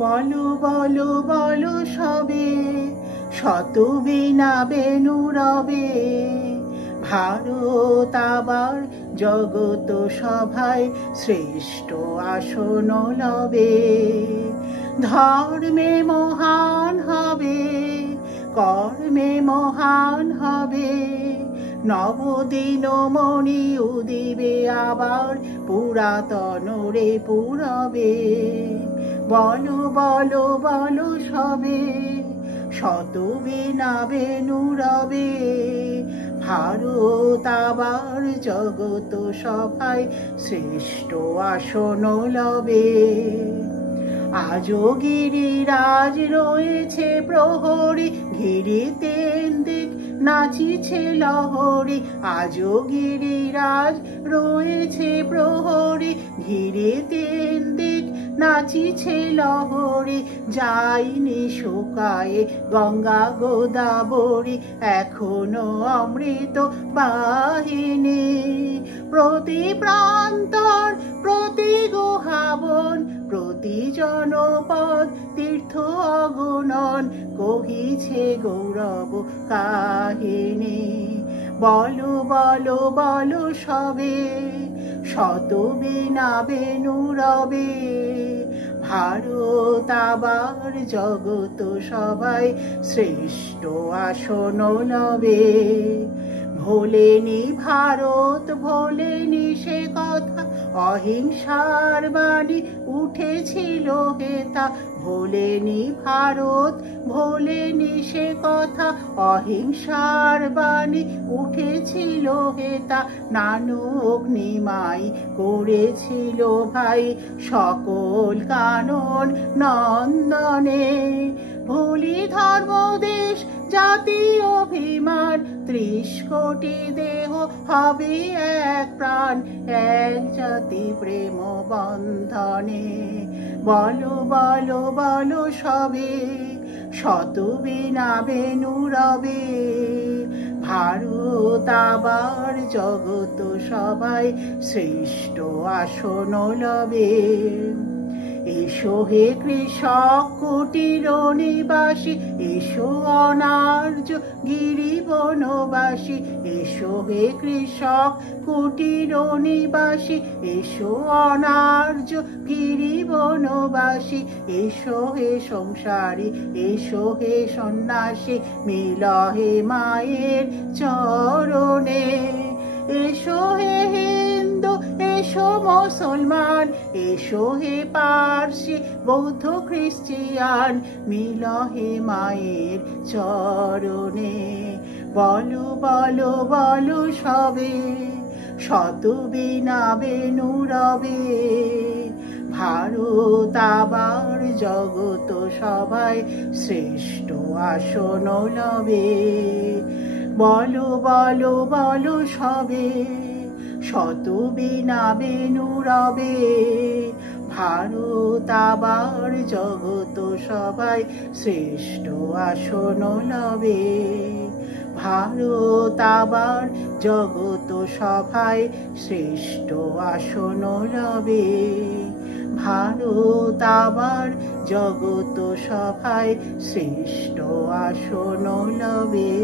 বলো বলো বলো সবে, শত বীণা বেণু রবে। ভারত আবার জগত সভায় শ্রেষ্ঠ আসন লবে। ধর্মে মহান হবে, কর্মে মহান হবে। নবদিন মণি উদিবে আবার, পুরাতন রে পুরবে। বলো বলো বলো সবে, শত বীণা বেণু রবে। ভারত আবার জগত সভায় শ্রেষ্ঠ আসন লবে। আজও গিরিরাজ রয়েছে প্রহরী, ঘিরিতে দিক নাচিছে লহরী। আজও গিরিরাজ রয়েছে প্রহরী, ঘিরিতে দিক নাচিছে লহরী। যায়নি শুকায়ে গঙ্গা গোদাবরী, এখনো অমৃত বাহিনী। প্রতি প্রান্তর প্রতি গুহাবন, প্রতি জনপদ তীর্থ অগণন, কহিছে গৌরব কাহিনী। বলো বলো বলো সবে, শত বীণা বেণু রবে। ভারত আবার জগত সভায় শ্রেষ্ঠ আসন লবে। ভোলেনি ভারত ভোলেনি সে কথা, অহিংসার বাণী উঠেছিল হেতা। ভোলেনি ভারত ভোলেনি সে কথা, অহিংসার বাণী উঠেছিল হেতা। নানক নিমাই করেছিল ভাই সকল কানন নন্দনে। ভুলি ধর্ম দেশ জাতি অভিমান, 30 কোটি দেহ হবে এক প্রাণ, এক জাতি প্রেম বন্ধনে। বলো বলো বলো সবে, শত বীণা বেণু রবে। ভারত আবার জগত সভায় শ্রেষ্ঠ আসন লবে। এসো হে কৃষক কুটির নিবাসী, এসো অনার্য গিরি বনবাসী। এসো হে কৃষক কুটির নিবাসী, এসো অনার্য গিরি বনবাসী। এসো হে সংসারী, এসো হে সন্ন্যাসী, মিল হে মায়ের চরণে। এসো হে হিন্দু, এসো মুসলমান, এসো হে পারসি বৌদ্ধ খ্রিস্টিয়ান, মিল হে মায়ের চরণে। বলো বলো বলো সবে, শত বীণা বেণু রবে। ভারত আবার জগত সভায় শ্রেষ্ঠ আসন লবে। বলো বলো বলো সবে, শত বীণা বেণু রবে। ভারত আবার জগত সভায় শ্রেষ্ঠ আসন লবে। ভারত আবার জগত সভায় শ্রেষ্ঠ আসন লবে। ভারত আবার জগত সভায় শ্রেষ্ঠ আসন লবে।